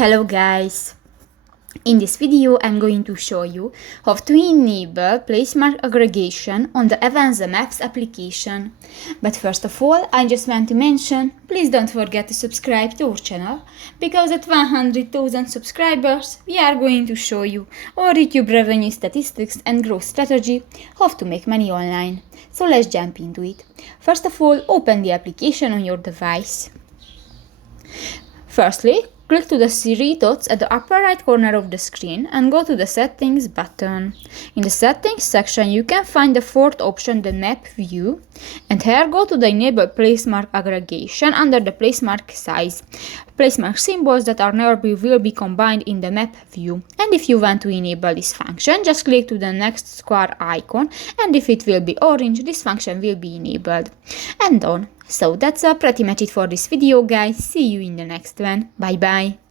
Hello guys! In this video I'm going to show you how to enable placemark aggregation on the Avenza Maps application. But first of all, I just want to mention, please don't forget to subscribe to our channel, because at 100,000 subscribers we are going to show you our YouTube revenue statistics and growth strategy, how to make money online. So let's jump into it. First of all, open the application on your device. Firstly, click to the three dots at the upper right corner of the screen and go to the Settings button. In the Settings section, you can find the fourth option, the Map View, and here go to the Enable Placemark Aggregation under the Placemark Size. Placemark symbols that are nearby will be combined in the Map View. And if you want to enable this function, just click to the next square icon, and if it will be orange, this function will be enabled. And done. So that's pretty much it for this video, guys. See you in the next one. Bye bye.